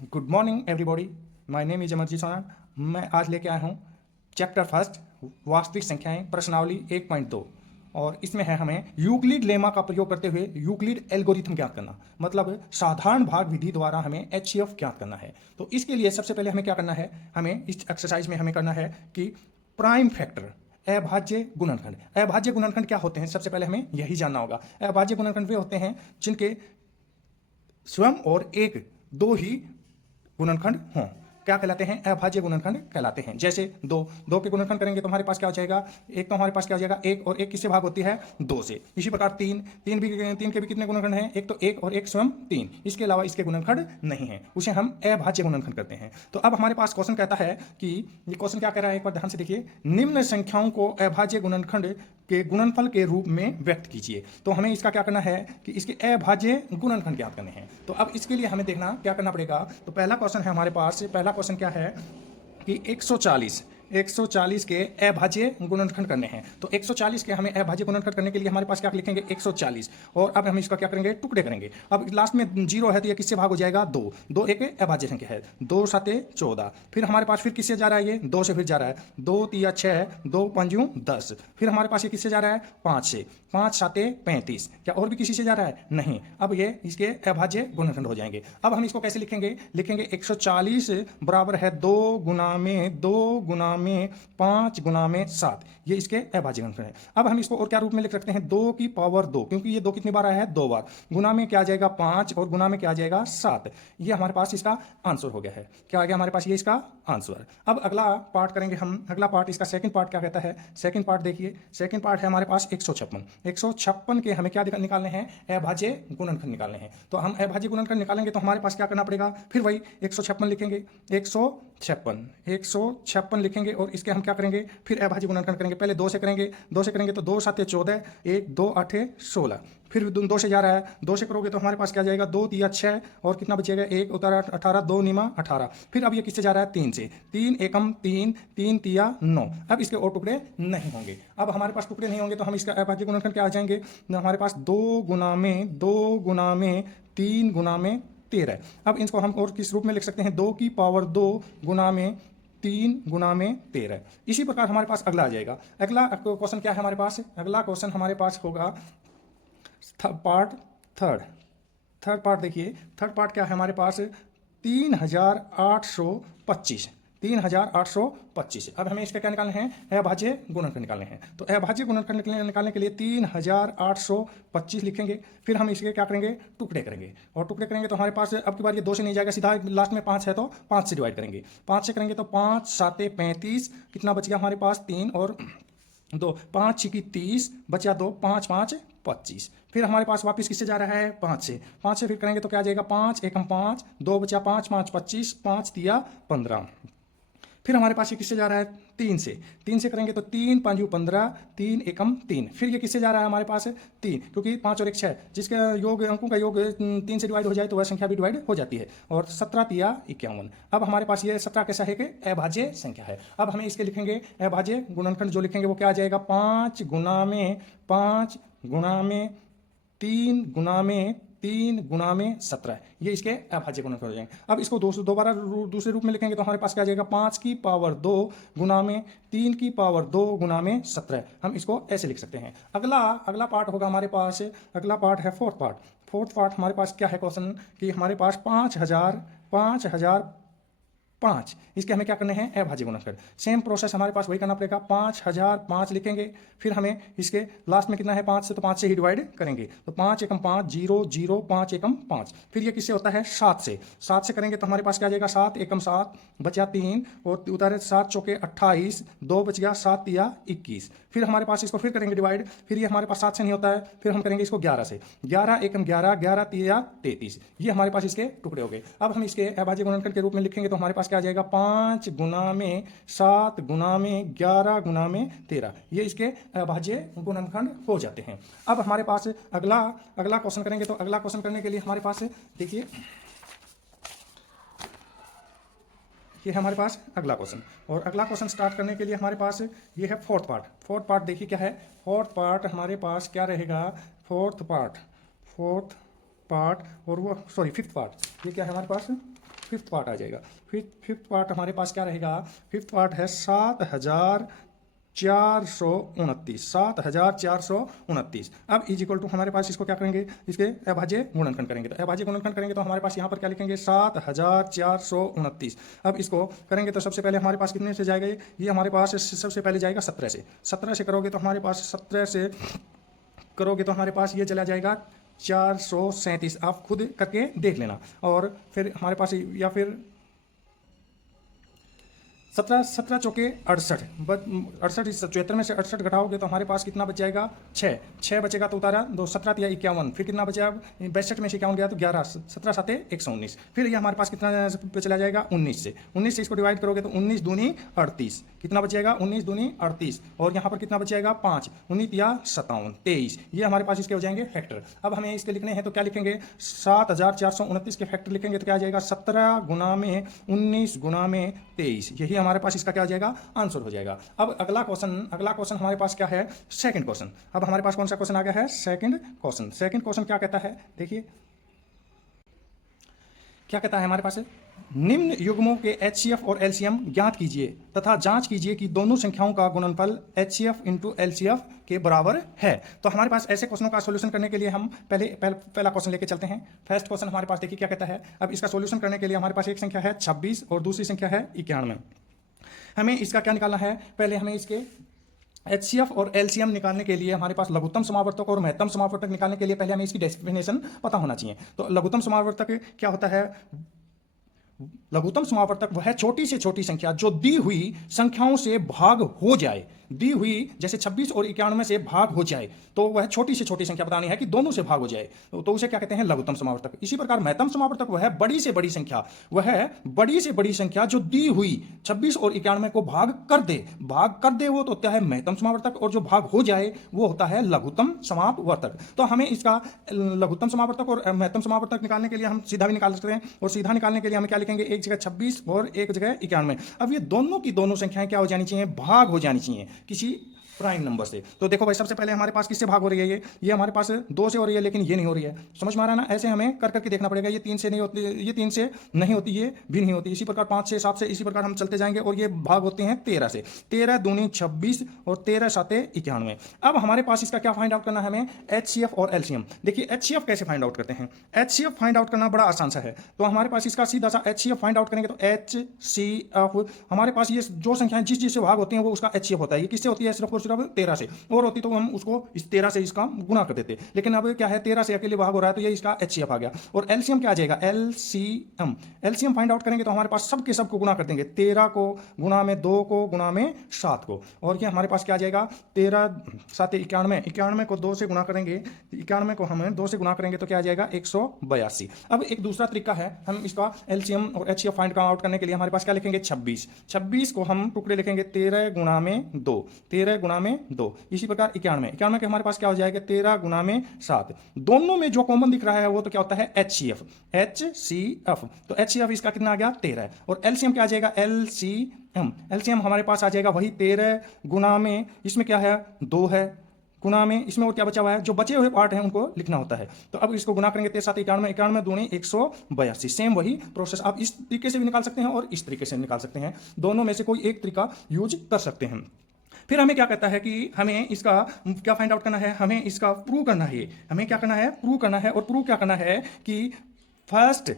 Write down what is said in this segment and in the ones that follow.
Good morning everybody. My name is Amarjeet सोना। मैं आज लेके आया हूँ चैप्टर फर्स्ट वास्तविक संख्याएं प्रश्नावली 1.2 और इसमें है हमें यूक्लिड लेमा का प्रयोग करते हुए यूक्लिड एल्गोरिथम ज्ञात करना, मतलब साधारण भाग विधि द्वारा हमें एचसीएफ ज्ञात करना है। तो इसके लिए सबसे पहले हमें क्या करना है, हमें इस एक्सरसाइज में हमें करना है कि प्राइम फैक्टर अभाज्य गुणनखंड। अभाज्य गुणनखंड क्या होते हैं, सबसे पहले हमें यही जानना होगा। अभाज्य गुणनखंड वे होते हैं जिनके स्वयं और एक दो ही गुणनखंड हों। क्या कहलाते हैं? अभाज्य गुणनखंड कहलाते हैं। जैसे दो दो के गुणनखंड करेंगे तो हमारे पास क्या हो जाएगा? एक। तो हमारे पास क्या हो जाएगा? एक, और एक किससे भाग होती है? दो से। इसी प्रकार तीन तीन के भी कितने गुणनखंड हैं? एक तो एक और एक स्वयं तीन, इसके अलावा इसके गुणनखंड नहीं है, उसे हम अभाज्य गुणनखंड करते हैं। तो अब हमारे पास क्वेश्चन कहता है कि ये क्वेश्चन क्या कह रहा है, एक बार ध्यान से देखिए। निम्न संख्याओं को अभाज्य गुणनखंड के गुणनफल के रूप में व्यक्त कीजिए। तो हमें इसका क्या करना है कि इसके अभाज्य गुणनखंड ज्ञात करने हैं। तो अब इसके लिए हमें देखना क्या करना पड़ेगा। तो पहला क्वेश्चन है हमारे पास, पहला क्वेश्चन क्या है कि 140 के अभाज्य गुणनखंड करने हैं। तो 140 के हमें अभाज्य गुणनखंड करने के लिए हमारे पास क्या लिखेंगे? 140, और अब हम इसका क्या करेंगे? टुकड़े करेंगे। अब लास्ट में जीरो है तो ये किससे भाग हो जाएगा? दो। दो एक अभाज्य संख्या है, 2 साते 14। फिर हमारे पास फिर किससे जा रहा है? ये 2 से फिर जा रहा है, 2 तिया 6, 2 पंजू 10। फिर हमारे पास ये किससे जा रहा है? 5 से, 5 साते 35। क्या और भी किसी से जा रहा है? नहीं। अब ये इसके अभाज्य गुणनखंड हो जाएंगे। अब हम इसको कैसे लिखेंगे? लिखेंगे 140 बराबर है 2 गुना में 5 गुना में 7। ये इसके अभाज्य गुणनखंड है। अब हम इसको और क्या रूप में लिख सकते हैं? 2 की पावर 2, क्योंकि ये 2 कितनी बार आया है? 2 बार। गुना में क्या आ जाएगा? 5, और गुना में क्या आ जाएगा? 7। ये हमारे पास इसका आंसर हो गया है। क्या आ गया हमारे पास? ये इसका आंसर। अब अगला पार्ट करेंगे हम। अगला पार्ट, इसका सेकंड पार्ट क्या कहता है? सेकंड पार्ट देखिए, सेकंड पार्ट है हमारे पास 156 के हमें क्या निकालने हैं? अभाज्य गुणनखंड निकालने हैं। तो हम अभाज्य गुणनखंड निकालेंगे तो हमारे पास क्या करना पड़ेगा? फिर वही 156 लिखेंगे, 156 लिखेंगे, और इसके हम क्या करेंगे? फिर अभाज्य गुणनखंड करेंगे। पहले 2 से करेंगे, 2 से करेंगे तो 2 साते 14, 1 2 8 16। फिर 2 से जा रहा है, 2 से करोगे तो हमारे पास क्या जाएगा? 2 तिया 6, और कितना बचेगा? 1 उतारा 18, 2 निमा 18। फिर अब ये किससे जा रहा है? 3 से। 3 एकम 3, 3 तिया 9। अब इसके और टुकड़े नहीं होंगे। अब हमारे पास टुकड़े नहीं होंगे तो हम इसका अभाज्य गुणनखंड क्या आ जाएंगे? हमारे पास 2 गुना में 3 गुना में 13। अब इसको हम और किस रूप में लिख सकते हैं? 2 की पावर 2 गुना में 3 गुना में 13। इसी प्रकार हमारे पास अगला आ जाएगा। अगला क्वेश्चन क्या है हमारे पास? अगला क्वेश्चन हमारे पास होगा पार्ट थर्ड। थर्ड पार्ट देखिए, थर्ड पार्ट क्या है हमारे पास? 3825। 3825। अब हमें इसका क्या निकालने हैं? अभाज्य गुणनखंड निकालने हैं। तो अभाज्य गुणनखंड निकालने के लिए 3825 लिखेंगे। फिर हम इसके क्या करेंगे? टुकड़े करेंगे, और टुकड़े करेंगे तो हमारे पास अब की बार ये 2 से नहीं जाएगा, सीधा लास्ट में 5 है तो 5 से डिवाइड करेंगे। 5 से करेंगे तो 5 साते 35। कितना बच गया हमारे पास? 3 और 2, 5 छिकी 30, बचा 2, 5 5 25। फिर हमारे पास वापस किससे जा रहा है? 5 से। 5 से फिर करेंगे तो क्या आ जाएगा? 5 एकम 5, 2 बचा 5 5 25, 5 तिया 15। फिर हमारे पास ये किससे जा रहा है? 3 से। 3 से करेंगे तो 3 5 15, 3 एकम 3। फिर ये किससे जा रहा है हमारे पास? 3, क्योंकि 5 और 1 6, जिसका योग अंकों का योग 3 से डिवाइड हो जाए तो वह संख्या भी डिवाइड हो जाती है। और 17 तिया 51। अब हमारे पास ये 17 कैसा है? कि अभाज्य संख्या है। अब हमें इसके लिखेंगे अभाज्य गुणनखंड, जो लिखेंगे वो क्या आ जाएगा? 5 गुना में 3 गुना में 17। ये इसके अभाज्य गुणनखंड हो जाएंगे। अब इसको दोबारा दूसरे रूप में लिखेंगे तो हमारे पास क्या आ जाएगा? 5 की पावर 2 गुना में 3 की पावर 2 गुना में 17। हम इसको ऐसे लिख सकते हैं। अगला पार्ट होगा हमारे पास, अगला पार्ट है फोर्थ पार्ट। फोर्थ पार्ट हमारे पास क्या है क्वेश्चन कि हमारे पास 5005 इसके हमें क्या करने हैं? अभाज्य गुणनखंड। सेम प्रोसेस हमारे पास वही करना पड़ेगा। 5005 लिखेंगे, फिर हमें इसके लास्ट में कितना है? 5 से, तो 5 से ही डिवाइड करेंगे। तो 5 एकम 5 0 0, 5 एकम 5। फिर ये किससे होता है? 7 से। 7 से करेंगे तो हमारे पास क्या आ जाएगा? 7 एकम 7, बचा 3, और उतारे 7 चौके 28, 2 बच गया 7 तिया 21। फिर हमारे पास इसको फिर करेंगे डिवाइड। फिर ये हमारे पास 7 से नहीं होता है, फिर हम करेंगे इसको 11 से। 11 एकम 11, 11 तिया 33। ये हमारे पास इसके टुकड़े हो गए। अब हम इसके अभाज्य गुणनखंड के रूप में लिखेंगे तो हमारे पास क्या आ जाएगा? 5 गुना में 7 गुना में 11 गुना में 13। ये इसके अभाज्य गुणनखंड हो जाते हैं। अब हमारे पास अगला क्वेश्चन करेंगे। तो अगला क्वेश्चन करने के लिए हमारे पास देखिए, ये है हमारे पास अगला क्वेश्चन। और अगला क्वेश्चन स्टार्ट करने के लिए हमारे पास ये है फोर्थ पार्ट। फोर्थ पार्ट देखिए क्या है? फोर्थ पार्ट हमारे पास क्या रहेगा? फोर्थ पार्ट और वो फिफ्थ पार्ट। ये क्या है हमारे पास? फिफ्थ पार्ट आ जाएगा। फिफ्थ पार्ट हमारे पास क्या रहेगा? फिफ्थ पार्ट है 7,429। अब इज इक्वल टू हमारे पास इसको क्या करेंगे? इसके अभाज्य गुणनखंड करेंगे। तो अभाज्य गुणनखंड करेंगे तो हमारे पास यहाँ पर क्या लिखेंगे? 7,429। अब इसको करेंगे तो सबसे पहले हमारे पास कितने से जाएगा? ये हमारे पास सबसे पहले जाएगा 17 से। 17 से करोगे तो हमारे पास 17 से करोगे तो हमारे पास ये चला जाएगा 437। आप खुद करके देख लेना। और फिर हमारे पास या फिर 17 चौके 68, 68 74 में से 68 घटाओगे तो हमारे पास कितना बच जाएगा? 6 बचेगा तो उतारा 2, 17 या 51, फिर कितना बचा? 62 में से 51 गया तो 11, 17 7 119। फिर ये हमारे पास कितना पे चला जाएगा? 19 से। 19 से इसको डिवाइड करोगे तो 19 दूनी 38, कितना बच जाएगा? 19 दूनी 38, और यहाँ पर कितना बच जाएगा? 5, 19 या 57, 23। ये हमारे पास इसके हो जाएंगे फैक्टर। अब हमें इसके लिखने हैं तो क्या लिखेंगे? 7,429 के फैक्टर लिखेंगे तो क्या आ जाएगा? 17 गुना में 19 गुना में 23। यही हमारे पास इसका क्या हो जाएगा? आंसर हो जाएगा। अब अगला क्वेश्चन हमारे पास क्या है? Second question. अब हमारे पास कौन सा क्वेश्चन आ गया है? सेकंड क्वेश्चन क्या कहता है? देखिए क्या कहता है हमारे पास? निम्न युग्मों के HCF और LCM ज्ञात कीजिए तथा जांच कीजिए कि दोनों संख्याओं का गुणनफल HCF इंटू LCF के बराबर है। तो हमारे पास ऐसे क्वेश्चनों का सॉल्यूशन करने के लिए हम पहला क्वेश्चन लेके चलते हैं। फर्स्ट क्वेश्चन हमारे पास देखिए क्या कहता है। अब इसका सॉल्यूशन करने के लिए हमारे पास एक संख्या है 26 और दूसरी संख्या है 91। हमें इसका क्या निकालना है? पहले हमें इसके HCF और LCM निकालने के लिए हमारे पास लघुत्तम समावर्तक और महत्तम समावर्तक निकालने के लिए पहले हमें इसकी डेफिनेशन पता होना चाहिए। तो लघुत्तम समावर्तक क्या होता है? लघुत्तम समावर्तक वह छोटी से छोटी संख्या जो दी हुई संख्याओं से भाग हो जाए। दी हुई जैसे 26 और 91 से भाग हो जाए तो वह छोटी से छोटी संख्या बतानी है कि दोनों से भाग हो जाए, तो उसे क्या कहते हैं? लघुत्तम समावर्तक। इसी प्रकार महत्तम समावर्तक वह बड़ी से बड़ी संख्या, वह बड़ी से बड़ी संख्या जो दी हुई 26 और 91 को भाग कर दे वो तो होता है महत्तम समावर्तक, और जो भाग हो जाए वो होता है लघुत्तम समावर्तक। तो हमें इसका लघुत्तम समावर्तक और महत्तम समावर्तक निकालने के लिए हम सीधा भी निकाल सकते हैं, और सीधा निकालने के लिए हमें क्या लिखेंगे? एक जगह 26 और एक जगह 91। अब ये दोनों की दोनों संख्याएं क्या हो जानी चाहिए? भाग हो जानी चाहिए किसी प्राइम नंबर से। तो देखो भाई, सबसे पहले हमारे पास किससे भाग हो रही है? ये हमारे पास 2 से हो रही है, लेकिन ये नहीं हो रही है। समझ में आ रहा है ना? ऐसे हमें कर करके देखना पड़ेगा। ये 3 से नहीं होती, ये 3 से नहीं होती, ये भी नहीं होती। इसी प्रकार 5 से 7 से, इसी प्रकार हम चलते जाएंगे, और ये भाग होते हैं 13 से। 13 दूनी 26 और 13 साते 91। अब हमारे पास इसका क्या फाइंड आउट करना है हमें? HCF और LCM। देखिए HCF कैसे फाइंड आउट करते हैं? HCF फाइंड आउट करना बड़ा आसान सा है। तो हमारे पास इसका सीधा सा HCF फाइंड आउट करेंगे तो HCF, हमारे पास ये जो संख्याएं जिस जिससे भाग होती हैं वो उसका HCF होता है। ये किससे होती है? सिर्फ और सिर्फ 13 से। और होती तो हम उसको इस 13 से इसका गुना कर देते, लेकिन अब क्या है? 13 से अकेले भाग हो रहा है तो ये इसका HCF आ गया। और LCM क्या आ जाएगा? LCM फाइंड आउट करेंगे तो हमारे पास सबके सब को गुना कर देंगे। 13 को गुना में 2 को गुना में 7 को, और ये हमारे पास क्या आ जाएगा? 13 7 91। 91 को 2 से गुना करेंगे, 91 को हम 2 से गुना करेंगे तो क्या आ जाएगा? 182। अब एक दूसरा तरीका है, हम इसका LCM और HCF फाइंड आउट करने के लिए हमारे पास क्या लिखेंगे? 26 को हम टुकड़े लिखेंगे 13 गुना में 2, 13 गुना में 2। इसी प्रकार 91 के हमारे पास क्या हो जाएगा? 13 गुना में 7। दोनों में जो कॉमन दिख रहा है वो तो क्या होता है? HCF। तो HCF इसका कितना आ गया? 13। और LCM क्या आ जाएगा? LCM हमारे पास आ जाएगा वही 13 गुना में, इसमें क्या है? 2 है, गुना में इसमें और क्या बचा हुआ है? जो बचे हुए पार्ट हैं उनको लिखना होता है। तो अब इसको गुना करेंगे 13 7 91, 91 दूनी 182। सेम वही प्रोसेस आप इस तरीके से भी निकाल सकते हैं और इस तरीके से निकाल सकते हैं। दोनों में से कोई एक तरीका यूज कर सकते हैं। फिर हमें क्या कहता है कि हमें इसका क्या फाइंड आउट करना है? हमें इसका प्रूव करना है। हमें क्या करना है? प्रूव करना है। और प्रूव क्या करना है कि first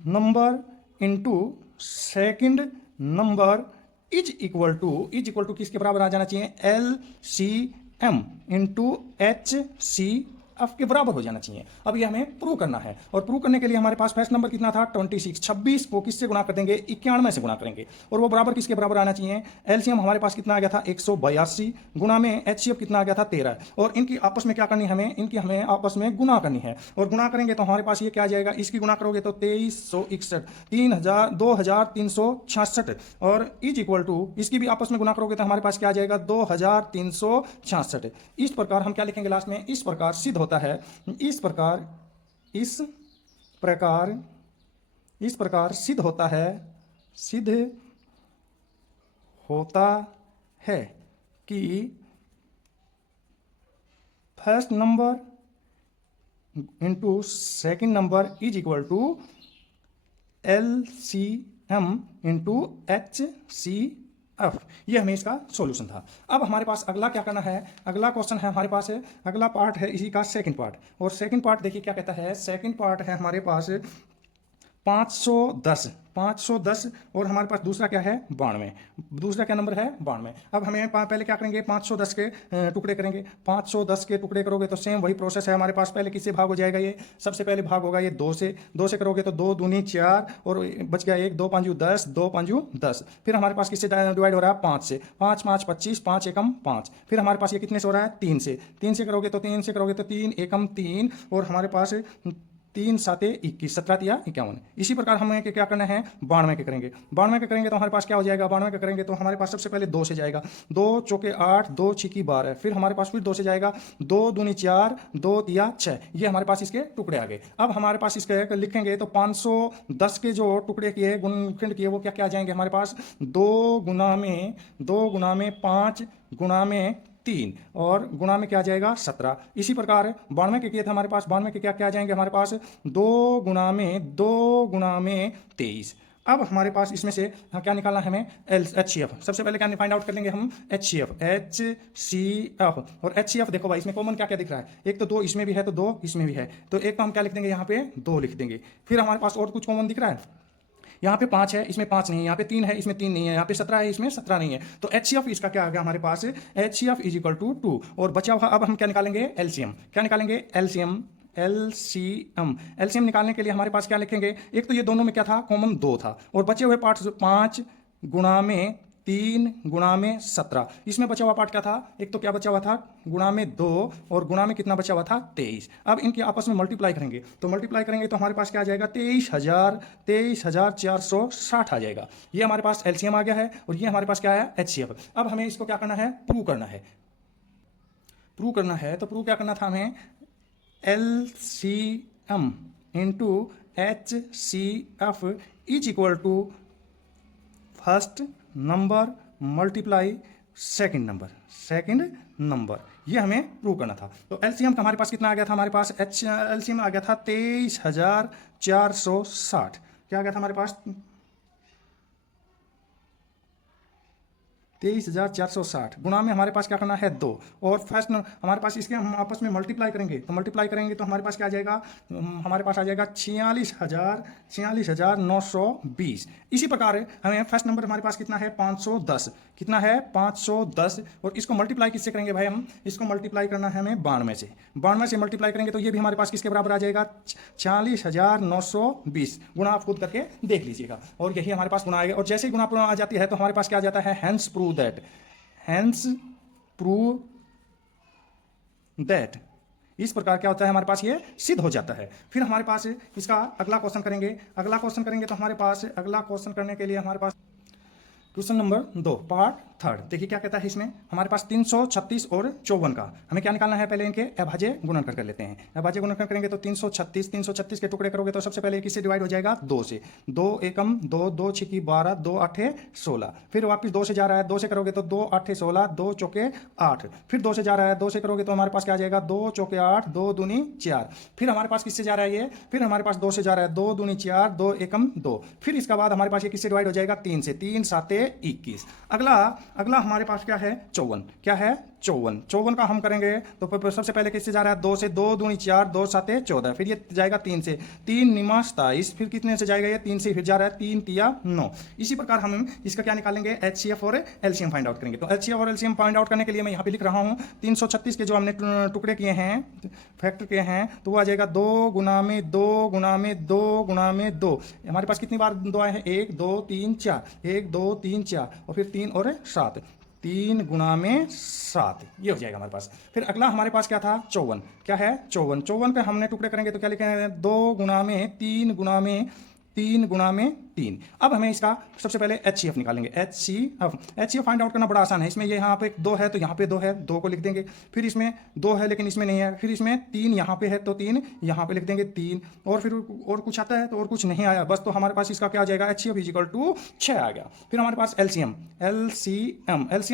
number into second number is equal to किसके बराबर आ जाना चाहिए? LCM इंटू HCF के बराबर हो जाना चाहिए। अब ये हमें प्रूव करना है, और प्रूव करने के लिए हमारे पास फर्स्ट नंबर कितना था? 26। 26 को किससे गुना कर देंगे? 91 से गुना करेंगे, और वो बराबर किसके बराबर आना चाहिए? LCM हमारे पास कितना आ गया था? 182 गुना में HCF कितना आ गया था? 13। और इनकी आपस में क्या करनी है? हमें आपस में गुना करनी है, और गुना करेंगे तो हमारे पास ये क्या आ जाएगा? इसकी गुना करोगे तो 2361, 2366, और इज इक्वल टू इसकी भी आपस में गुना करोगे तो हमारे पास क्या आ जाएगा? 2366। इस प्रकार हम क्या लिखेंगे लास्ट में? इस प्रकार सिद्ध होता है, इस प्रकार सिद्ध होता है कि first number into second number is equal to LCM into HCF। ये हमें इसका सॉल्यूशन था। अब हमारे पास अगला क्या करना है, अगला क्वेश्चन है हमारे पास, अगला पार्ट है इसी का सेकंड पार्ट। और सेकंड पार्ट देखिए क्या कहता है, सेकंड पार्ट है हमारे पास 510 और हमारे पास दूसरा क्या है 92। दूसरा क्या नंबर है 92। अब हमें पहले क्या करेंगे, 510 के टुकड़े करेंगे। 510 के टुकड़े करोगे तो सेम वही प्रोसेस है हमारे पास। पहले किससे भाग हो जाएगा, ये सबसे पहले भाग होगा ये 2 से। 2 से करोगे तो 2 दूनी 4 और बच गया 1, 2 5 10, 2 5 10। फिर हमारे पास किससे डिवाइड हो रहा है 5 से। 5 5 25, 5 एकम 5। फिर हमारे पास ये कितने से हो रहा है 3 से। 3 से करोगे तो 3 एकम 3 और हमारे पास 3 7 21, 17 या 51। इसी प्रकार हमें क्या करना है 92 के करेंगे। 92 के करेंगे तो हमारे पास क्या हो जाएगा, 92 के करेंगे तो हमारे पास सबसे पहले 2 से जाएगा। 2 चौके 8, 2 छिकी 12। फिर हमारे पास फिर 2 से जाएगा, 2 दूनी 4, 2 तिया 6। ये हमारे पास इसके टुकड़े आ गए। अब हमारे पास इसके लिखेंगे तो 510 के जो टुकड़े किए गुणनखंड किए वो क्या क्या आ जाएंगे हमारे पास, 2 गुना में 5 गुना में 3 और गुणा में क्या आ जाएगा 17। इसी प्रकार 92 के किए थे हमारे पास, 92 के क्या क्या आ जाएंगे हमारे पास, 2 गुना में 23। अब हमारे पास इसमें से क्या निकालना है हमें, HCF। सबसे पहले क्या फाइंड आउट कर लेंगे हम, HCF। और HCF देखो भाई इसमें कॉमन क्या क्या दिख रहा है, एक तो 2 इसमें भी है तो 2 इसमें भी है, तो एक तो हम क्या लिख देंगे यहाँ पे 2 लिख देंगे। फिर हमारे पास और कुछ कॉमन दिख रहा है, यहाँ पे 5 है इसमें 5 नहीं है, यहाँ पे 3 है इसमें 3 नहीं है, यहाँ पे 17 है इसमें 17 नहीं है। तो HCF इसका क्या आ गया हमारे पास, HCF इज इक्वल टू 2। और बचा हुआ अब हम क्या निकालेंगे LCM। क्या निकालेंगे LCM निकालने के लिए हमारे पास क्या लिखेंगे, एक तो ये दोनों में क्या था कॉमन 2 था और बचे हुए पार्ट 5 गुणा में 3 गुणा में 17। इसमें बचा हुआ पार्ट क्या था, एक तो क्या बचा हुआ था गुणा में 2 और गुणा में कितना बचा हुआ था 23। अब इनके आपस में मल्टीप्लाई करेंगे तो हमारे पास क्या आ जाएगा 23,460 आ जाएगा। ये हमारे पास LCM आ गया है और ये हमारे पास क्या है HCF। अब हमें इसको क्या करना है, प्रूव करना है। तो प्रूव क्या करना था हमें, LCM into HCF is equal to first number multiply second number. ये हमें प्रूव करना था। तो LCM का हमारे पास कितना आ गया था, हमारे पास LCM आ गया था 23,460। क्या आ गया था हमारे पास 23,460 गुणा में हमारे पास क्या करना है 2 और फर्स्ट हमारे पास इसके हम आपस में मल्टीप्लाई करेंगे तो हमारे पास क्या आ जाएगा, हमारे पास आ जाएगा 46,920। इसी प्रकार हमें फर्स्ट नंबर हमारे पास कितना है 510 और इसको मल्टीप्लाई किससे करेंगे भाई, हम इसको मल्टीप्लाई करना है हमें 92 से। 92 से मल्टीप्लाई करेंगे तो ये भी हमारे पास किसके बराबर आ जाएगा 46,920। गुणा आप खुद करके देख लीजिएगा और यही हमारे पास गुणा आएगा। और जैसे ही गुणा आ जाती है तो हमारे पास क्या आ जाता है, हैंस प्रूव दैट। इस प्रकार क्या होता है हमारे पास ये सिद्ध हो जाता है। फिर हमारे पास इसका अगला क्वेश्चन करेंगे तो हमारे पास अगला क्वेश्चन करने के लिए हमारे पास क्वेश्चन नंबर 2 पार्ट 3। देखिए क्या कहता है इसमें, हमारे पास 336 और 54 का हमें क्या निकालना है, पहले इनके अभाज्य गुणनखंड कर लेते हैं। अभाज्य गुणनखंड करेंगे तो 336 के टुकड़े करोगे तो सबसे पहले किससे डिवाइड हो जाएगा 2 से। 2 एकम 2, 2 छिकी 12, 2 8 16। फिर वापस 2 से जा रहा है, 2 से करोगे तो 2 8 16, 2 चौके 8। फिर 2 से जा रहा है, 2 से करोगे तो हमारे पास क्या आ जाएगा 2 चौके 8, 2 दूनी 4। फिर हमारे पास किससे जा रहा है ये, फिर हमारे पास 2 से जा रहा है, 2 दूनी 4, 2 एकम 2। फिर इसके बाद हमारे पास ये किससे डिवाइड हो जाएगा 3 से। 3 7 21। अगला हमारे पास क्या है 54। क्या है 54 का हम करेंगे तो सबसे पहले किससे जा रहा है 2 से। 2 दूनी 4, 2 7 14। फिर ये जाएगा 3 से। 3 निमा 27। फिर कितने से जाएगा ये 3 से, फिर जा रहा है 3 तिया 9। इसी प्रकार हम इसका क्या निकालेंगे HCF और LCM फाइंड आउट करेंगे। तो HCF और LCM फाइंड आउट करने के लिए मैं यहाँ पे लिख रहा हूँ 336 के जो हमने टुकड़े किए हैं फैक्टर किए हैं तो वो आ जाएगा 2 गुना में 2 गुना में 2 गुना में 2। हमारे पास कितनी बार 2 आए हैं 1 2 3 4, 1 2 3 4 और फिर 3 और 7। 3 गुना में 7 ये हो जाएगा हमारे पास। फिर अगला हमारे पास क्या था 54। क्या है 54 पे हमने टुकड़े करेंगे तो क्या लिखेंगे 2 गुना में 3 गुना में 3 गुणा में 3। अब हमें इसका सबसे पहले HCF निकालेंगे। HCF फाइंड आउट करना बड़ा आसान है। इसमें ये यहाँ पे 2 है तो यहाँ पे 2 है, 2 को लिख देंगे। फिर इसमें 2 है लेकिन इसमें नहीं है। फिर इसमें 3 यहाँ पे है तो 3 यहाँ पे लिख देंगे 3। और फिर और कुछ आता है तो और कुछ नहीं आया, बस। तो हमारे पास इसका क्या आ जाएगा, HCF इज इक्वल टू 6 आ गया। फिर हमारे पास LCM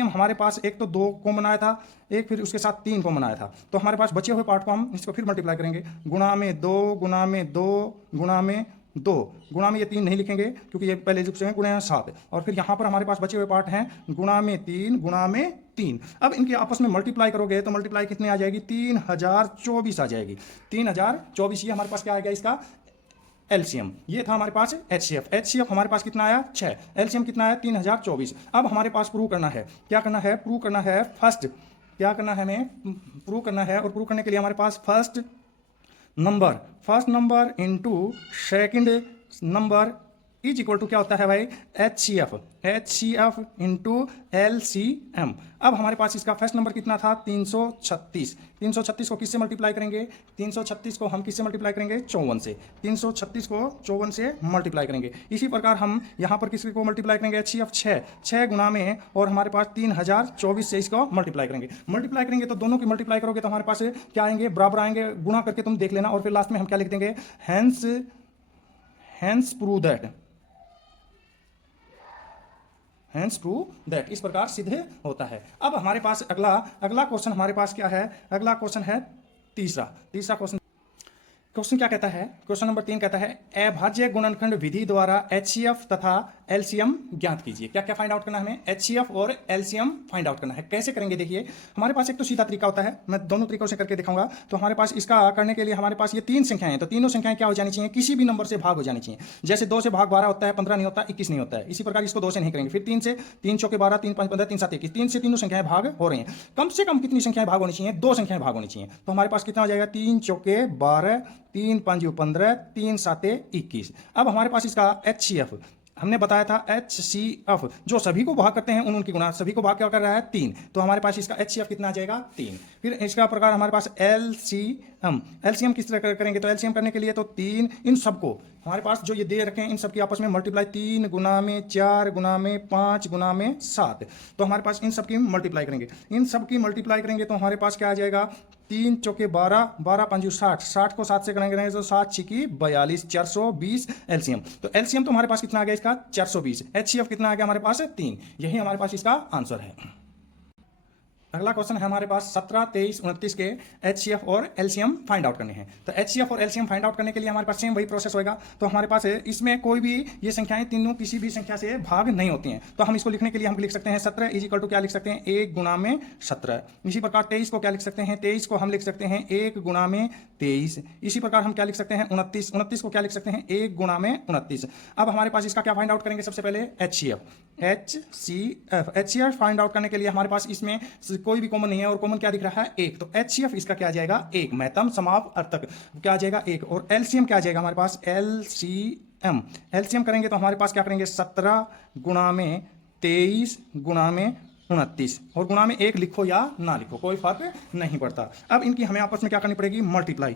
हमारे पास एक तो 2 को बनाया था, एक फिर उसके साथ 3 को बनाया था। तो हमारे पास बचे हुए पार्ट को हम इसको फिर मल्टीप्लाई करेंगे, गुणा में 2 गुणा में 2 गुणा में 2 गुणा में ये 3 नहीं लिखेंगे क्योंकि ये पहले रूप से है, गुणा 7। और फिर यहाँ पर हमारे पास बचे हुए पार्ट हैं गुणा में 3 गुणा में 3। अब इनके आपस में मल्टीप्लाई करोगे तो मल्टीप्लाई कितने आ जाएगी, 3024 आ जाएगी। 3024 ये हमारे पास क्या आ गया इसका LCM। ये था हमारे पास HCF हमारे पास कितना आया 6, LCM कितना आया 3024। अब हमारे पास प्रूव करना है, क्या करना है, प्रूव करना है फर्स्ट, क्या करना है हमें प्रूव करना है। और प्रूव करने के लिए हमारे पास first number into second number is equal to क्या होता है भाई, HCF इंटू LCM। अब हमारे पास इसका फर्स्ट नंबर कितना था 336 को किससे मल्टीप्लाई करेंगे, 336 को हम किससे मल्टीप्लाई करेंगे, 54 से। 336 को 54 से मल्टीप्लाई करेंगे। इसी प्रकार हम यहाँ पर किसी को मल्टीप्लाई करेंगे, HCF 6 गुणा में, और हमारे पास 3024 से इसको मल्टीप्लाई करेंगे तो दोनों की मल्टीप्लाई करोगे तो हमारे पास क्या आएंगे, बराबर आएंगे। गुणा करके तुम देख लेना। और फिर लास्ट में हम क्या लिख देंगे, हैंस प्रूव दैट। इस प्रकार सिद्ध होता है। अब हमारे पास अगला क्वेश्चन हमारे पास क्या है, अगला क्वेश्चन है तीसरा क्वेश्चन क्या कहता है, क्वेश्चन नंबर 3 कहता है अभाज्य गुणनखंड विधि द्वारा HCF तथा LCM ज्ञात कीजिए। क्या क्या फाइंड आउट करना है हमें, HCF और LCM फाइंड आउट करना है। कैसे करेंगे, देखिए हमारे पास एक तो सीधा तरीका होता है, मैं दोनों तरीकों से करके दिखाऊंगा। तो हमारे पास इसका करने के लिए हमारे पास ये 3 संख्याएं हैं, तो तीनों संख्याएं क्या हो जानी चाहिए, किसी भी नंबर से भाग हो जानी चाहिए। जैसे 2 से भाग 12 होता है, 15 नहीं होता, 21 नहीं होता है। इसी प्रकार इसको 2 से नहीं करेंगे। फिर 3 से 3 चौके 12, 3 5 15, 3 7 21, 3 से तीनों संख्याएं भाग हो रही हैं। कम से कम कितनी संख्याएं भाग होनी चाहिए, 2 संख्याएं भाग होनी चाहिए। तो हमारे पास कितना हो जाएगा, 3 चौके 12, 3 5 15, 3 7 21। अब हमारे पास इसका HCF हमने बताया था, HCF जो सभी को भाग करते हैं उनकी गुणा, सभी को भाग क्या कर रहा है 3। तो हमारे पास इसका HCF कितना आ जाएगा 3। फिर इसका प्रकार हमारे पास LCM किस तरह करेंगे, तो LCM करने के लिए तो 3 इन सबको हमारे पास जो ये दे रखे हैं इन सबकी आपस में मल्टीप्लाई, 3 गुणा में 4 गुणा में 5 गुणा में 7। तो हमारे पास इन सबकी मल्टीप्लाई करेंगे तो हमारे पास क्या आ जाएगा, 3 चौके 12, 12 5 60, 60 को 7 से करेंगे तो 7 छिकी 42, 420 LCM। तो LCM तो हमारे पास कितना आ गया इसका 420, HCF कितना आ गया हमारे पास 3। यही हमारे पास इसका आंसर है। अगला क्वेश्चन है हमारे पास 17, 23, 29 के HCF और LCM फाइंड आउट करने हैं। तो HCF और LCM फाइंड आउट करने के लिए हमारे पास सेम वही प्रोसेस होगा। तो हमारे पास इसमें कोई भी ये संख्याएं तीनों किसी भी संख्या से भाग नहीं होती हैं। तो हम इसको लिखने के लिए हम लिख सकते हैं 17 इज इक्वल टू क्या लिख सकते हैं, 1 गुणा में 17। इसी प्रकार 23 को क्या लिख सकते हैं, 23 को हम लिख सकते हैं 1 गुणा में 23। इसी प्रकार हम क्या लिख सकते हैं 29 को क्या लिख सकते हैं 1 गुणा में 29। अब हमारे पास इसका क्या फाइंड आउट करेंगे, सबसे पहले HCF फाइंड आउट करने के लिए हमारे पास इसमें कोई भी कॉमन नहीं है और कॉमन क्या दिख रहा है 1। तो HCF इसका क्या आ जाएगा 1, महत्तम समाप अर्थक क्या आ जाएगा 1। और LCM क्या आ जाएगा हमारे पास LCM करेंगे तो हमारे पास क्या करेंगे 17 गुणा में 23 गुणा में 29, और गुणा में 1 लिखो या ना लिखो कोई फर्क नहीं पड़ता। अब इनकी हमें आपस में क्या करनी पड़ेगी, मल्टीप्लाई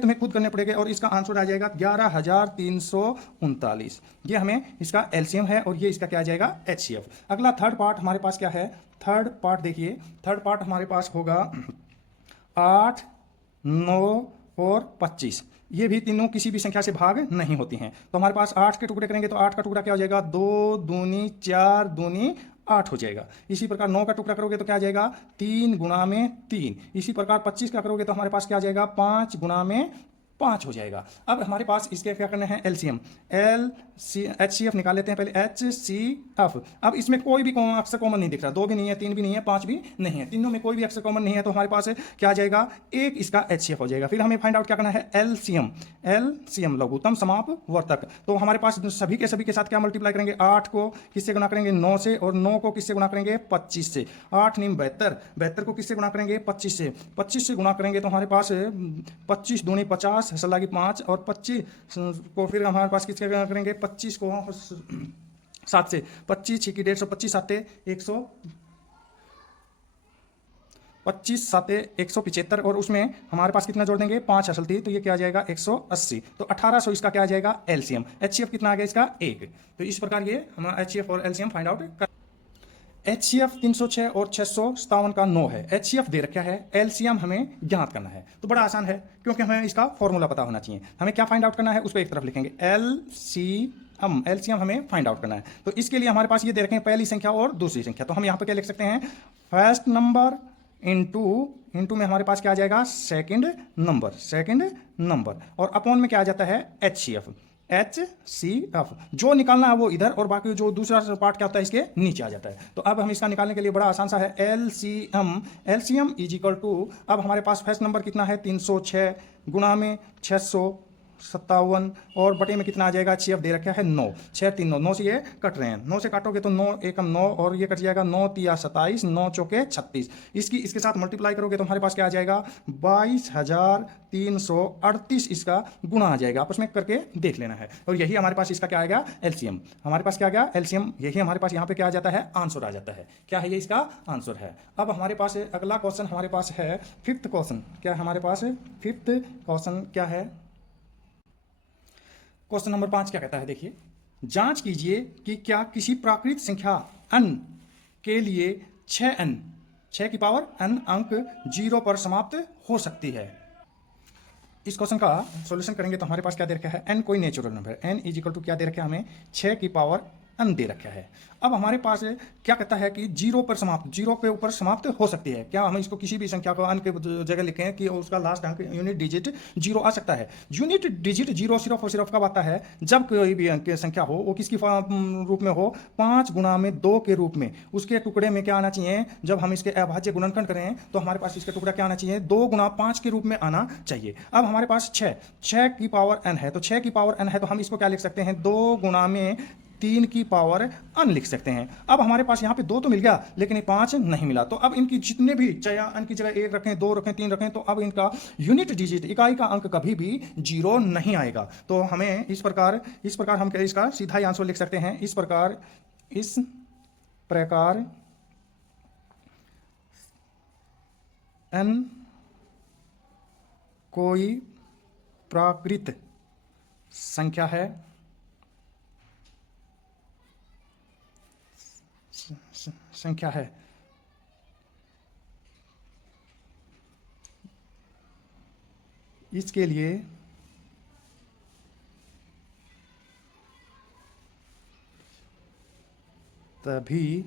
तुम्हें खुद करने पड़ेगा। और इसका आंसर आ जाएगा 11339। ये हमें इसका LCM है और ये इसका क्या आ जाएगा HCF। अगला थर्ड पार्ट हमारे पास क्या है, थर्ड पार्ट देखिए, थर्ड पार्ट हमारे पास होगा 8, 9 और 25। ये भी तीनों किसी भी संख्या से भाग नहीं होती हैं। तो हमारे पास 8 के टुकड़े करेंगे तो 8 का टुकड़ा क्या हो जाएगा, 2 दूनी 4 दूनी 8 हो जाएगा। इसी प्रकार 9 का टुकड़ा करोगे तो क्या आ जाएगा 3 गुणा में 3। इसी प्रकार 25 का करोगे तो हमारे पास क्या आ जाएगा 5 गुणा में 5 हो जाएगा। अब हमारे पास इसके क्या करना है LCM, HCF निकाल लेते हैं पहले HCF। अब इसमें कोई भी अक्षर कॉमन नहीं दिख रहा, 2 भी नहीं है, 3 भी नहीं है, 5 भी नहीं है, तीनों में कोई भी अक्षर कॉमन नहीं है। तो हमारे पास क्या आ जाएगा 1 इसका HCF हो जाएगा। फिर हमें फाइंड आउट क्या करना है LCM लघुत्तम समाप वर्तक। तो हमारे पास सभी के साथ क्या मल्टीप्लाई करेंगे, 8 को किससे गुणा करेंगे 9 से, और 9 को किससे गुणा करेंगे 25 से। 8 9 72 को किससे गुणा करेंगे 25 से। 25 से गुणा करेंगे तो हमारे पास 25 दूनी 50 हसल लगी 5, और 25 को फिर हमारे पास किसके गुणा करेंगे 25 को 7 से। 25 छिकी 150, 25 7 100, 25 साते 175 और उसमें हमारे पास कितना जोड़ देंगे 5 असल थी तो ये क्या आ जाएगा 180 तो 1800 इसका क्या आ जाएगा एलसीएम। एचसीएफ कितना आ गया इसका 1। तो इस प्रकार ये हम एचसीएफ और एलसीएम फाइंड आउट कर। एचसीएफ 306 और 657 का 9 है। एचसीएफ दे रखा है, एलसीएम हमें ज्ञात करना है तो बड़ा आसान है क्योंकि हमें इसका फॉर्मूला पता होना चाहिए। हमें क्या फाइंड आउट करना है उसको एक तरफ लिखेंगे एलसीएम हमें फाइंड आउट करना है। तो इसके लिए हमारे पास ये दे रखे हैं पहली संख्या और दूसरी संख्या। तो हम यहाँ पे क्या लिख सकते हैं फर्स्ट नंबर इंटू में हमारे पास क्या आ जाएगा सेकंड नंबर और अपॉन में क्या आ जाता है एचसीएफ। जो निकालना है वो इधर और बाकी जो दूसरा पार्ट क्या होता है इसके नीचे आ जाता है। तो अब हम इसका निकालने के लिए बड़ा आसान सा है एलसीएम इज इक्वल टू, अब हमारे पास फर्स्ट नंबर कितना है 306 गुणा में 657 और बटे में कितना आ जाएगा एचसीएफ दे रखा है 9। 6 3 9 से ये कट रहे हैं, 9 से काटोगे तो 9 एकम 9 और ये कट जाएगा 9 तिया 27 9 चौके 36। इसके साथ मल्टीप्लाई करोगे तो हमारे पास क्या आ जाएगा 22,338 इसका गुणा आ जाएगा। आपस में करके देख लेना है और यही हमारे पास इसका क्या आएगा एलसीएम। हमारे पास क्या आ गया एलसीएम, यही हमारे पास यहाँ पे क्या आ जाता है आंसर आ जाता है। क्या है ये इसका आंसर है। अब हमारे पास अगला क्वेश्चन हमारे पास है फिफ्थ क्वेश्चन। क्या हमारे पास फिफ्थ क्वेश्चन क्या है, क्वेश्चन नंबर 5 क्या कहता है देखिए, जांच कीजिए कि क्या किसी प्राकृत संख्या n के लिए 6 की पावर n अंक 0 पर समाप्त हो सकती है। इस क्वेश्चन का सॉल्यूशन करेंगे तो हमारे पास क्या दे रखा है n कोई natural number, n is equal to क्या दे रखा है हमें 6 की पावर n दे रखा है। अब हमारे पास क्या कहता है कि 0 पर समाप्त, 0 के ऊपर समाप्त हो सकती है। क्या हम इसको किसी भी संख्या को n के जगह लिखें कि उसका लास्ट अंक यूनिट डिजिट 0 आ सकता है। यूनिट डिजिट 0 सिर्फ और सिर्फ कब आता है जब कोई भी अंक संख्या हो वो किसकी रूप में हो 5 गुणा में 2 के रूप में। उसके टुकड़े में क्या आना चाहिए, जब हम इसके अभाज्य गुणनखंड करें तो हमारे पास इसका टुकड़ा क्या आना चाहिए 2 गुणा 5 के रूप में आना चाहिए। अब हमारे पास 6 की पावर n है तो 6 की पावर n है तो हम इसको क्या लिख सकते हैं 2 गुणा में 3 की पावर n लिख सकते हैं। अब हमारे पास यहाँ पे 2 तो मिल गया लेकिन ये 5 नहीं मिला। तो अब इनकी जितने भी चाहे n की जगह 1 रखें 2 रखें 3 रखें तो अब इनका यूनिट डिजिट इकाई का अंक कभी भी 0 नहीं आएगा। तो हमें इस प्रकार हम इसका सीधा ही आंसर लिख सकते हैं। इस प्रकार n कोई प्राकृत संख्या है इसके लिए तभी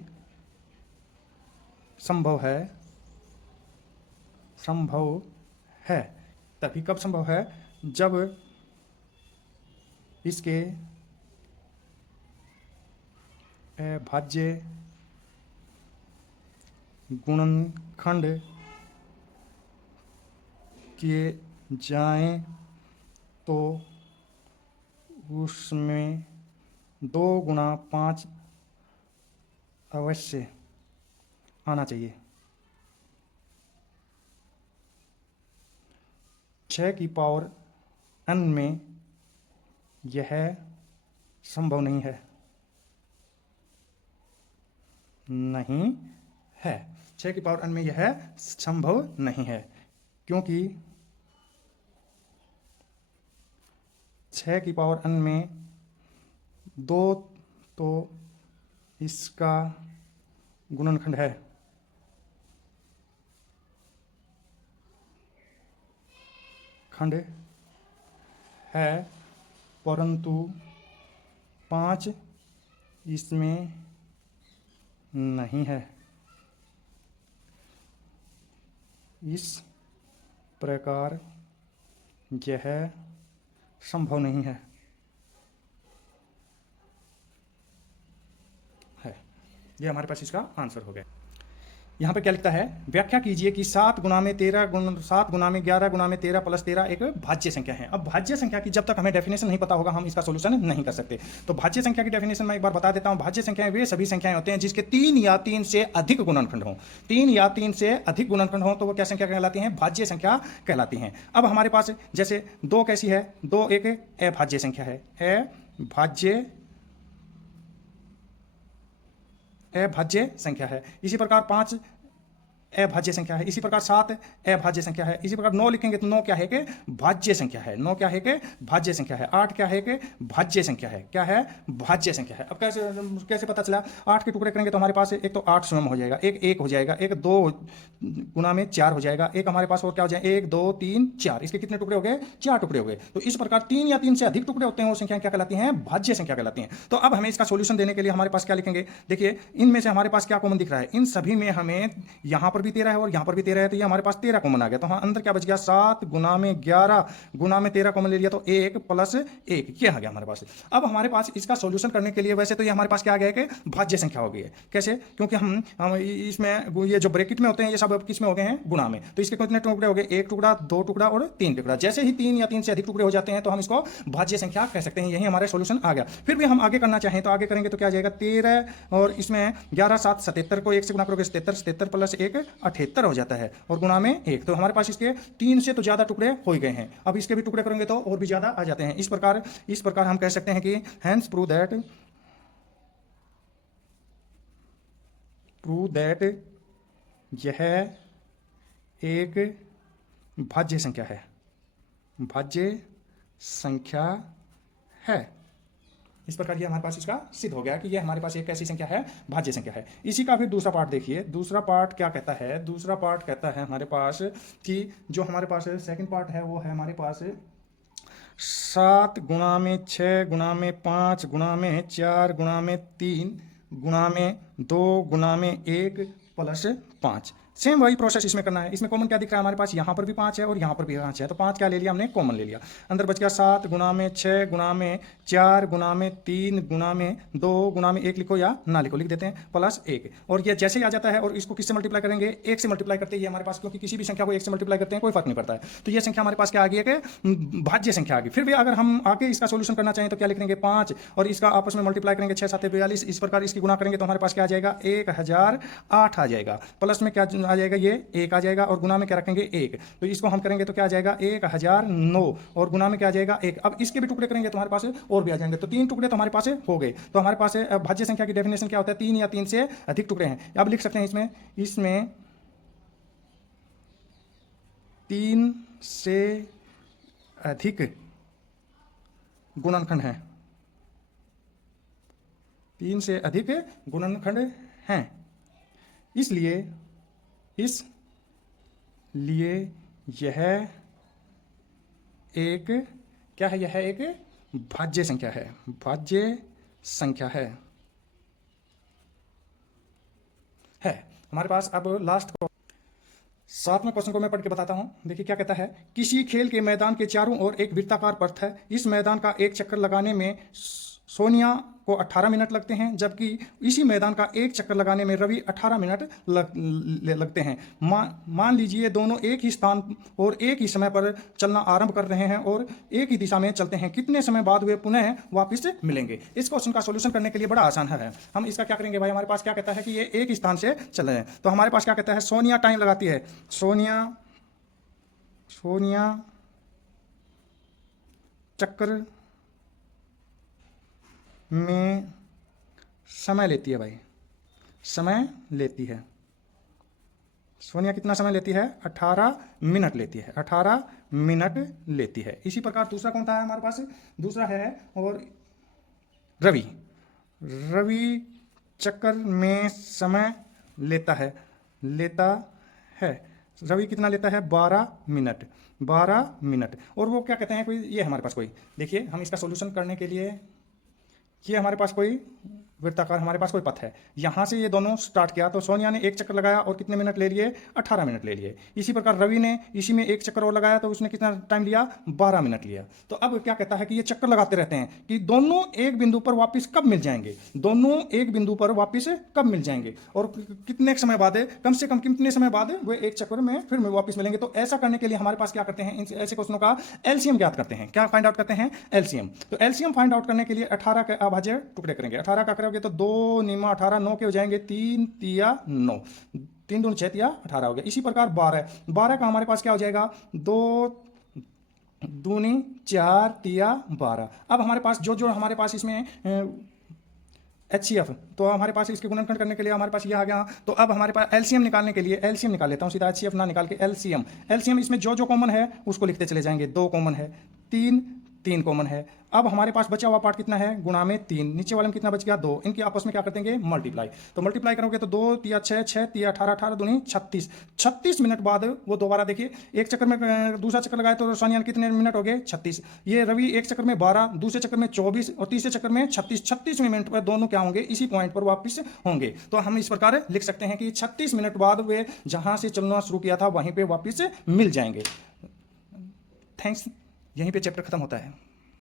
संभव है तभी कब संभव है जब इसके अभाज्य गुणनखंड किए जाएं तो उसमें 2 गुणा 5 अवश्य आना चाहिए। 6 की पावर n में यह संभव नहीं है 6 की पावर n में यह संभव नहीं है क्योंकि 6 की पावर n में 2 तो इसका गुणनखंड है परंतु 5 इसमें नहीं है। इस प्रकार यह संभव नहीं है। यह हमारे पास इसका आंसर हो गया। यहाँ पे क्या लिखता है, व्याख्या कीजिए कि 7 गुणा में 11 गुणा में 13 प्लस 13 एक भाज्य संख्या है। अब भाज्य संख्या की जब तक हमें डेफिनेशन नहीं पता होगा हम इसका सोल्यूशन नहीं कर सकते। तो भाज्य संख्या की डेफिनेशन मैं एक बार बता देता हूँ। भाज्य संख्याएं वे सभी संख्याएं होते हैं जिसके 3 या 3 से अधिक गुणनखंड हों। 3 या 3 से अधिक गुणनखंड हों तो वो क्या संख्या कहलाती हैं, भाज्य संख्या कहलाती हैं। अब हमारे पास जैसे 2 कैसी है, 2 एक अभाज्य संख्या है, अभाज्य संख्या है। इसी प्रकार 5 अभाज्य संख्या है। इसी प्रकार 7 अभाज्य संख्या है। इसी प्रकार 9 लिखेंगे तो 9 क्या है कि भाज्य संख्या है। 9 क्या है कि भाज्य संख्या है। 8 क्या है कि भाज्य संख्या है। क्या है? भाज्य संख्या है। अब कैसे कैसे पता चला? 8 के टुकड़े करेंगे तो हमारे पास एक तो 8 स्वयं हो जाएगा, एक 1 हो जाएगा, एक 2 गुना में 4 हो जाएगा, एक हमारे पास और क्या हो जाए 1 2 3 4। इसके कितने टुकड़े हो गए? 4 टुकड़े हो गए। तो इस प्रकार 3 या 3 से अधिक टुकड़े होते हैं वो संख्या क्या कहलाती हैं? भाज्य संख्या कहलाती हैं। तो अब हमें इसका सॉल्यूशन देने के लिए हमारे पास क्या लिखेंगे? देखिए इनमें से हमारे पास क्या कॉमन दिख रहा है? इन सभी में हमें यहां पर भी 13 है और यहां पर भी 13 है, तो ये हमारे पास 13 कॉमन आ गया। तो हाँ अंदर क्या बच गया? 7 गुना में 11 गुना में 13 कॉमन ले लिया तो 1 प्लस 1 ये आ गया हमारे पास। अब हमारे पास इसका सॉल्यूशन करने के लिए वैसे तो ये हमारे पास क्या आ गया है कि भाज्य संख्या हो गई है। कैसे? क्योंकि हम इसमें ये जो ब्रैकेट में होते हैं ये सब किस में हो गए हैं? गुणा में। तो इसके कितने टुकड़े हो गए? 1 टुकड़ा, 2 टुकड़ा और 3 टुकड़ा। जैसे ही 3 या 3 से अधिक टुकड़े हो जाते हैं तो हम इसको भाज्य संख्या कह सकते हैं। यही हमारे सॉल्यूशन आ गया। फिर भी हम आगे करना चाहें तो आगे करेंगे तो क्या आ जाएगा? 13 और इसमें 11 7 77 को 1 से गुणा करोगे 77, 77 प्लस 1 78 हो जाता है और गुणा में 1। तो हमारे पास इसके 3 से तो ज्यादा टुकड़े हो गए हैं। अब इसके भी टुकड़े करेंगे तो और भी ज्यादा आ जाते हैं। इस प्रकार हम कह सकते हैं कि हेंस प्रूव दैट यह एक भाज्य संख्या है। भाज्य संख्या है। इस प्रकार ये हमारे पास इसका सिद्ध हो गया कि ये हमारे पास एक ऐसी संख्या है, भाज्य संख्या है। इसी का फिर दूसरा पार्ट देखिए। दूसरा पार्ट क्या कहता है? दूसरा पार्ट कहता है हमारे पास कि जो हमारे पास सेकंड पार्ट है वो है हमारे पास 7 गुणा में 6 गुणा में 5 गुणा में 4 गुणा में 3 गुणा में 2 गुणा में 1 प्लस 5। सेम वही प्रोसेस इसमें करना है। इसमें कॉमन क्या दिख रहा है हमारे पास? यहाँ पर भी 5 है और यहाँ पर भी 5 है। तो 5 क्या ले लिया हमने? कॉमन ले लिया। अंदर बच गया 7 गुणा में 6 गुणा में 4 गुणा में 3 गुणा में 2 गुणा में 1 लिखो या ना लिखो, लिख देते हैं प्लस 1। और ये जैसे ही आ जाता है और इसको किससे मल्टीप्लाई करेंगे? 1 से मल्टीप्लाई करते ही हमारे पास, क्योंकि किसी भी संख्या को 1 से मल्टीप्लाई करते हैं कोई फर्क नहीं पड़ता है। तो ये संख्या हमारे पास क्या आ गई है कि भाज्य संख्या आ गई। फिर भी अगर हम आगे इसका सोल्यूशन करना चाहें तो क्या लिखेंगे? 5 और इसका आपस में मल्टीप्लाई करेंगे 6 7 42। इस प्रकार इसकी गुणा करेंगे तो हमारे पास क्या आ जाएगा? 1008 आ जाएगा। प्लस में क्या आ जाएगा? ये 1 आ जाएगा और गुना में क्या रखेंगे? 1। तो इसको हम करेंगे तो क्या आ जाएगा? 1009 और गुना में क्या आ जाएगा? 1। अब इसके भी टुकड़े करेंगे तो हमारे पास और भी आ जाएंगे। तो 3 टुकड़े तो हमारे पास हो गए। तो हमारे पास भाज्य संख्या की डेफिनेशन क्या होता है? 3 या 3 से अधिक टुकड़े हैं। अब लिख सकते हैं इसमें 3 से अधिक गुणनखंड हैं। 3 से अधिक गुणनखंड हैं। इसलिए यह एक क्या है? यह एक भाज्य संख्या है। भाज्य संख्या है। हमारे पास अब लास्ट 7वें क्वेश्चन को मैं पढ़ के बताता हूं। देखिए क्या कहता है? किसी खेल के मैदान के चारों ओर एक वृत्ताकार पर्थ है। इस मैदान का एक चक्कर लगाने में सोनिया को 18 मिनट लगते हैं, जबकि इसी मैदान का एक चक्कर लगाने में रवि 18 मिनट लगते हैं। मान लीजिए दोनों एक ही स्थान और एक ही समय पर चलना आरंभ कर रहे हैं और एक ही दिशा में चलते हैं। कितने समय बाद वे पुनः वापस मिलेंगे? इस क्वेश्चन का सॉल्यूशन करने के लिए बड़ा आसान है। हम इसका क्या करेंगे भाई? हमारे पास क्या कहता है कि ये एक ही स्थान से चल रहे हैं। तो हमारे पास क्या कहता है? सोनिया टाइम लगाती है। सोनिया चक्कर में समय लेती है भाई। समय लेती है। सोनिया कितना समय लेती है? 18 मिनट लेती है। 18 मिनट लेती है। इसी प्रकार दूसरा कौन था हमारे पास? दूसरा है और रवि चक्कर में समय लेता है। रवि कितना लेता है? 12 मिनट। और वो क्या कहते हैं? कोई ये हमारे पास कोई, देखिए हम इसका सॉल्यूशन करने के लिए ये हमारे पास कोई वृत्ताकार हमारे पास कोई पथ है। यहाँ से ये दोनों स्टार्ट किया तो सोनिया ने एक चक्कर लगाया और कितने मिनट ले लिए? 18 मिनट ले लिए। इसी प्रकार रवि ने इसी में एक चक्कर और लगाया तो उसने कितना टाइम लिया? 12 मिनट लिया। तो अब क्या कहता है कि ये चक्कर लगाते रहते हैं कि दोनों एक बिंदु पर वापस कब मिल जाएंगे? दोनों एक बिंदु पर वापस कब मिल जाएंगे और कितने समय बाद? कम से कम कितने समय बाद वे एक चक्कर में फिर वापस मिलेंगे? तो ऐसा करने के लिए हमारे पास क्या करते हैं? इन ऐसे क्वेश्चनों का एलसीएम ज्ञात करते हैं। क्या फाइंड आउट करते हैं? एलसीएम। तो एलसीएम फाइंड आउट करने के लिए 18 के अभाज्य टुकड़े करेंगे। 18 का करोगे तो 2 निमा 18 9 के हो जाएंगे 3 तिया 9, 3 दूनी 6 तिया 18 हो गया। इसी प्रकार 12 का हमारे पास क्या हो जाएगा? 2 दूनी 4 तिया 12। अब हमारे पास जो हमारे पास इसमें HCF, तो हमारे पास इसके गुणनखंड करने के लिए हमारे पास ये आ गया। तो अब हमारे पास एलसीएम निकालने के लिए एलसीएम निकाल लेता हूँ सीधा, HCF ना निकाल के एलसीएम इसमें जो जो कॉमन है उसको लिखते चले जाएंगे। 2 कॉमन है, 3 कॉमन है। अब हमारे पास बचा हुआ पार्ट कितना है, गुणा में 3, नीचे वाले में कितना बच गया 2, इनकी आपस में क्या कर देंगे मल्टीप्लाई। तो मल्टीप्लाई करोगे तो 2 तिया 6, 6 तिया 18, 18 दूनी 36, 36 मिनट बाद वो दोबारा देखिए, एक चक्कर में दूसरा चक्कर लगाए तो रोशानिया कितने मिनट हो गए 36, ये रवि एक चक्कर में 12, दूसरे चक्कर में 24 और तीसरे चक्कर में 36, 36वें मिनट पर दोनों क्या होंगे, इसी पॉइंट पर वापस होंगे। तो हम इस प्रकार लिख सकते हैं कि 36 मिनट बाद वे जहां से चलना शुरू किया था वहीं पे वापस मिल जाएंगे। थैंक्स, यहीं पे चैप्टर खत्म होता है।